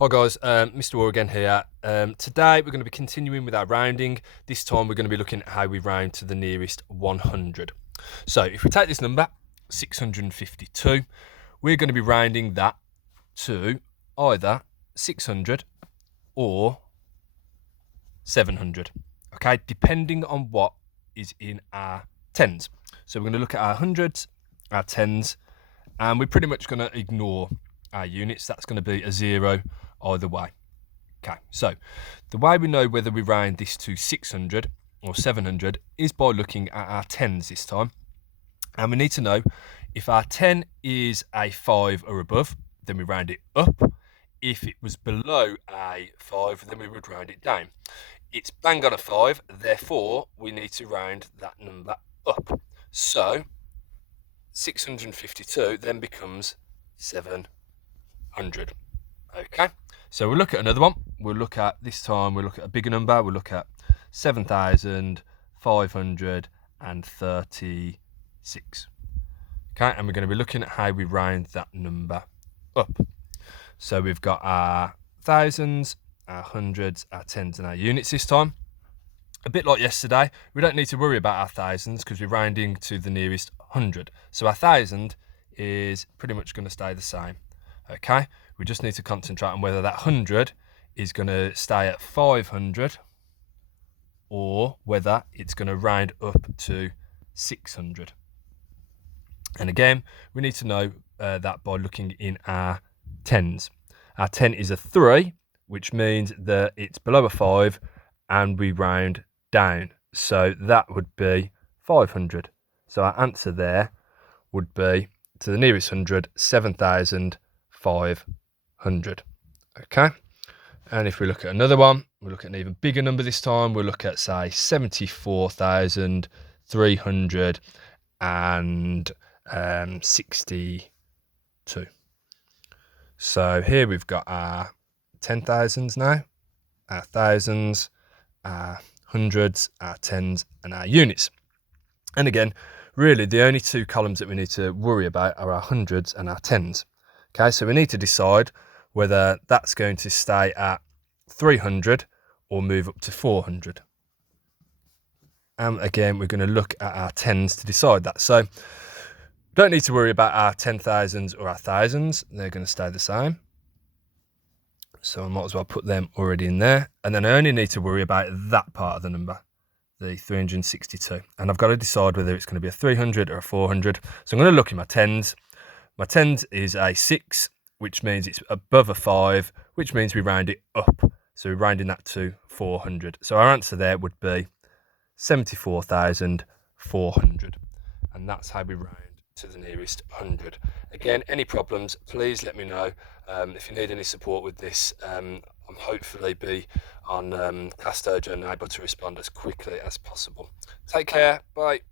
Hi guys, Mr. War again here. Today we're going to be continuing with our rounding. This time we're going to be looking at how we round to the nearest 100. So if we take this number, 652, we're going to be rounding that to either 600 or 700, okay, depending on what is in our tens. So we're going to look at our hundreds, our tens, and we're pretty much going to ignore our units. That's going to be a zero either way. Okay, so the way we know whether we round this to 600 or 700 is by looking at our tens this time. And we need to know if our 10 is a 5 or above, then we round it up. If it was below a 5, then we would round it down. It's bang on a 5, therefore we need to round that number up. So 652 then becomes 700. Okay, so we'll look at another one. We'll look at, this time we'll look at a bigger number. We'll look at 7,536. Okay, and we're going to be looking at how we round that number up. So we've got our thousands, our hundreds, our tens, and our units this time. A bit like yesterday, we don't need to worry about our thousands because we're rounding to the nearest 100. So our 1,000 is pretty much going to stay the same. Okay, we just need to concentrate on whether that 100 is going to stay at 500 or whether it's going to round up to 600. And again, we need to know that by looking in our tens. Our 10 is a 3, which means that it's below a 5 and we round down. So that would be 500. So our answer there would be, to the nearest 100, 7,500. Okay. And if we look at another one, we'll look at an even bigger number this time. We'll look at, say, 74,362. So here we've got our 10,000s now, our thousands, our hundreds, our tens, and our units. And again, really the only two columns that we need to worry about are our hundreds and our tens. Okay, so we need to decide whether that's going to stay at 300 or move up to 400. And again, we're going to look at our tens to decide that. So don't need to worry about our 10,000s or our thousands. They're going to stay the same. So I might as well put them already in there. And then I only need to worry about that part of the number, the 362. And I've got to decide whether it's going to be a 300 or a 400. So I'm going to look in my tens. My tens is a 6, which means it's above a 5, which means we round it up. So we're rounding that to 400. So our answer there would be 74,400. And that's how we round to the nearest 100. Again, any problems, please let me know. If you need any support with this, I'm hopefully be on Cast Dojo and able to respond as quickly as possible. Take care. Bye.